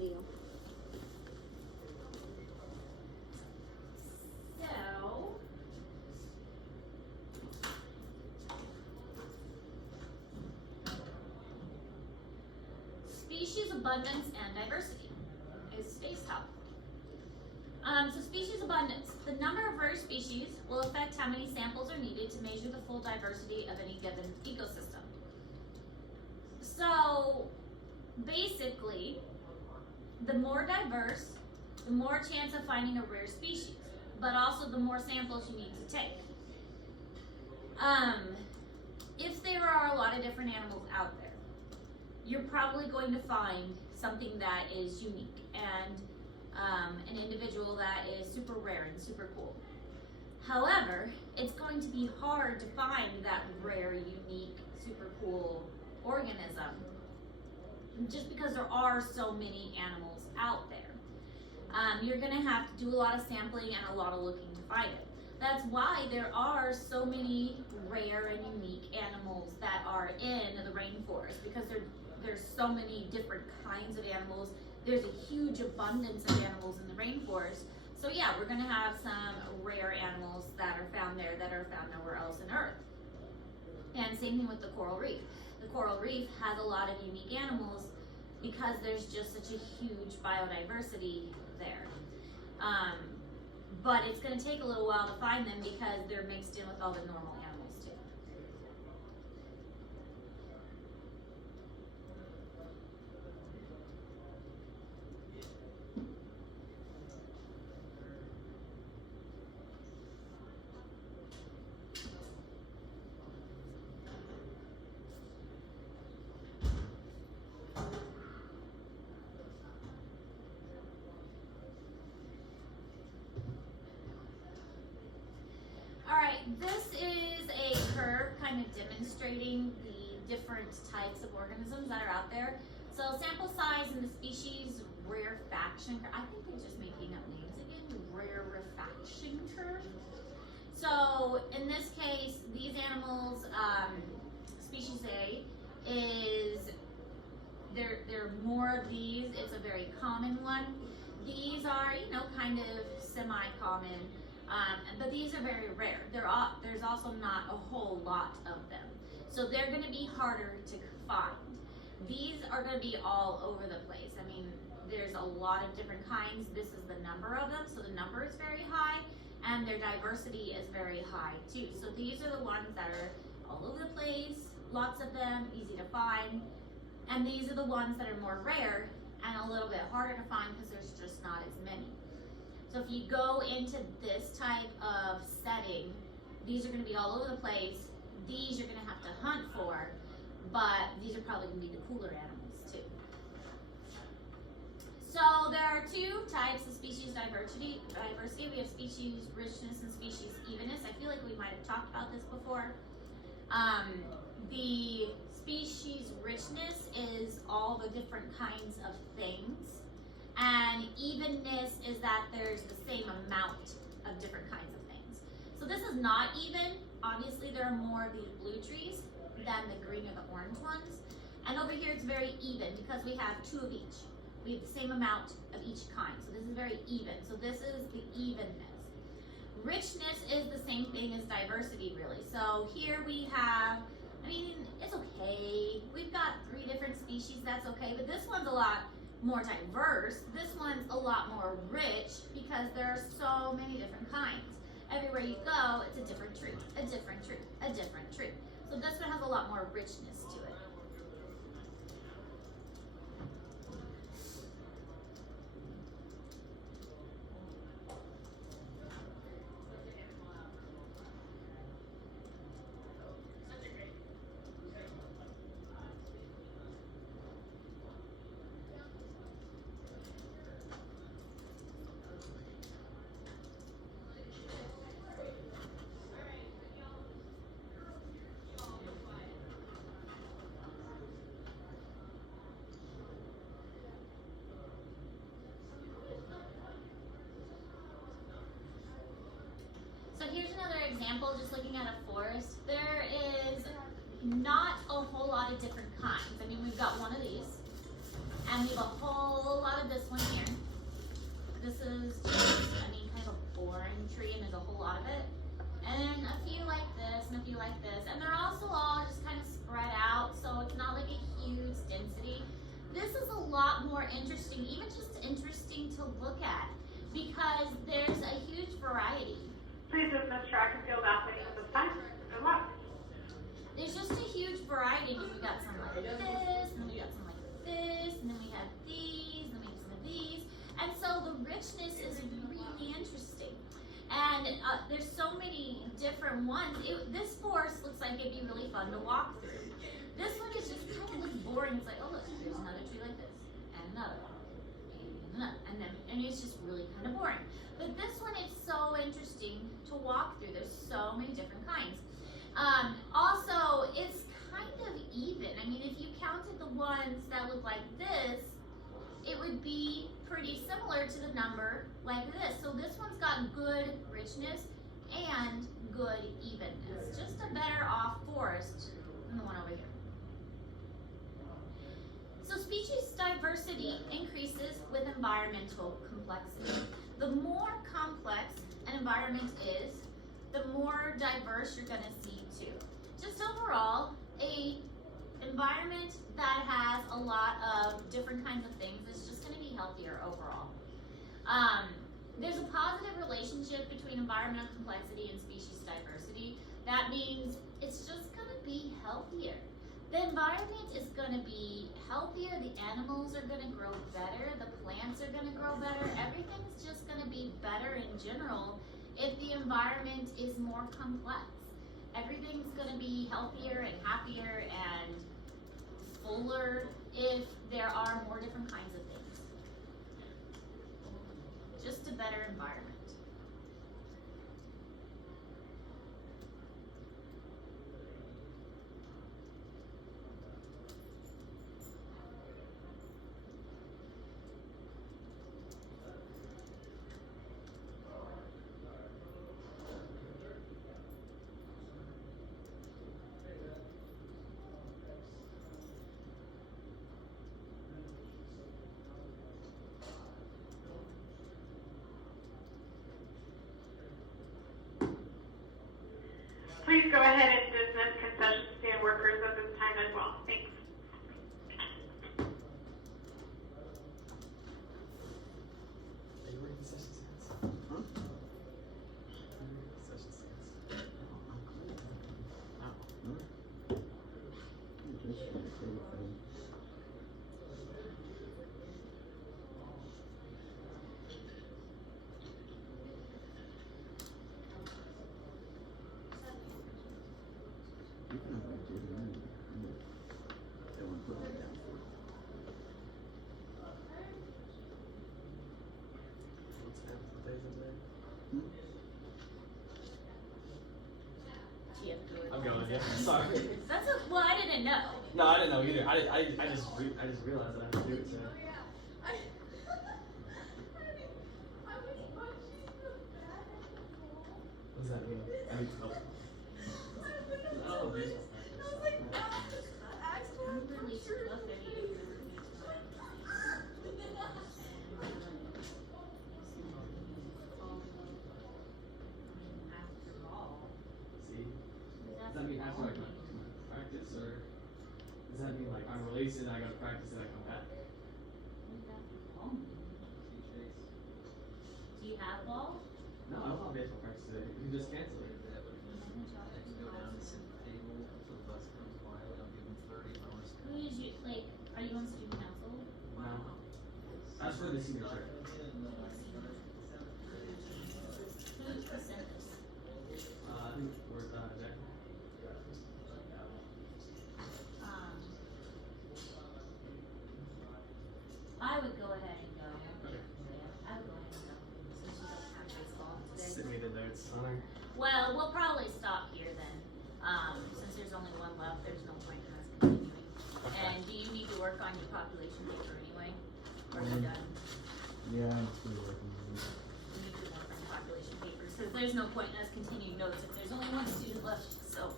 video. So, species abundance and diversity is spaced out. So species abundance. The number of rare species will affect how many samples are needed to measure the full diversity of any given ecosystem. So basically, the more diverse, the more chance of finding a rare species, but also the more samples you need to take. If there are a lot of different animals out there, you're probably going to find something that is unique and an individual that is super rare and super cool. However, it's going to be hard to find that rare, unique, super cool organism just because there are so many animals out there. You're going to have to do a lot of sampling and a lot of looking to find it. That's why there are so many rare and unique animals that are in the rainforest, because there's so many different kinds of animals. There's a huge abundance of animals in the rainforest. So yeah, we're going to have some rare animals that are found there that are found nowhere else on Earth. And same thing with the coral reef. The coral reef has a lot of unique animals because there's just such a huge biodiversity there. But it's going to take a little while to find them because they're mixed in with all the normal animals too. This is a curve kind of demonstrating the different types of organisms that are out there. So sample size and the species rarefaction, I think they're just making up names again, rarefaction curve. So in this case, these animals, species A is, there are more of these, it's a very common one. These are, kind of semi-common. But these are very rare. There's also not a whole lot of them. So they're going to be harder to find. These are going to be all over the place. I mean, there's a lot of different kinds. This is the number of them. So the number is very high and their diversity is very high too. So these are the ones that are all over the place, lots of them, easy to find. And these are the ones that are more rare and a little bit harder to find because there's just not as many. So if you go into this type of setting, these are going to be all over the place. These you're going to have to hunt for, but these are probably going to be the cooler animals too. So there are two types of species diversity. We have species richness and species evenness. I feel like we might have talked about this before. The species richness is all the different kinds of things. And evenness is that there's the same amount of different kinds of things. So this is not even. Obviously, there are more of these blue trees than the green or the orange ones. And over here, it's very even because we have two of each. We have the same amount of each kind. So this is very even. So this is the evenness. Richness is the same thing as diversity, really. So here we have, it's okay. We've got 3 different species, that's okay. But this one's a lot more diverse. This one's a lot more rich because there are so many different kinds. Everywhere you go, it's a different tree, a different tree, a different tree. So this one has a lot more richness to it. Here's another example, just looking at a forest. There is not a whole lot of different kinds. We've got one of these, and we have a whole lot of this Smithy like this, and they're also all just kind of spread out, so it's not like a huge density. This is a lot more interesting, even just interesting to look at, because there's a huge variety. Please dismiss track and field athletes at this time. Good luck. There's just a huge variety. I mean, we got some like this, and then we got some like this, and then we have these, and then we have some of these. And so the richness is really interesting. And there's so many different ones. This forest looks like it'd be really fun to walk through. This one is just kind of like boring. It's like, oh look, there's another tree like this, and another one, and another, and it's just really kind of boring. But this one is so interesting to walk through. There's so many different kinds. Also, it's kind of even. I mean, if you counted the ones that look like this, it would be pretty similar to the number like this. So this one's got good richness and good evenness. Just a better off forest than the one over here. So species diversity increases with environmental complexity. The more complex an environment is, the more diverse you're going to see too. Just overall, a environment that has a lot of different kinds of things is just going to be healthier overall. There's a positive relationship between environmental complexity and species diversity. That means it's just going to be healthier. The environment is going to be healthier, the animals are going to grow better, the plants are going to grow better, everything's just going to be better in general if the environment is more complex. Everything's going to be healthier and happier and fuller if there are more different kinds of things. Just a better environment. Please go ahead and dismiss concession stand workers at this time as well. Thanks. Are you wearing concession stands? Huh? Are you wearing concession stands? I'm going, yeah. Sorry. That's well, I didn't know. No, I didn't know either. I just realized that I had to do it, so. What does that mean? I need to help. Oh, Does that mean after like my practice, or does that mean like I'm released and I go to practice and I come back? Do you have ball? No, I don't have baseball practice today. You can just cancel it. Who did you like? Are you on student council? No. That's for the senior trip. Who sent this? I think we're Jack. I would go ahead and go. Okay. Yeah, I would go ahead and go. Since you don't have baseball today. Send me the notes on her. Well, we'll probably stop here then. Since there's only one left, there's no point in us continuing. Okay. And do you need to work on your population paper anyway? Or are you done? Yeah, I'm still working on it. You need to work on your population papers, because there's no point in us continuing notes if there's only one student left, so.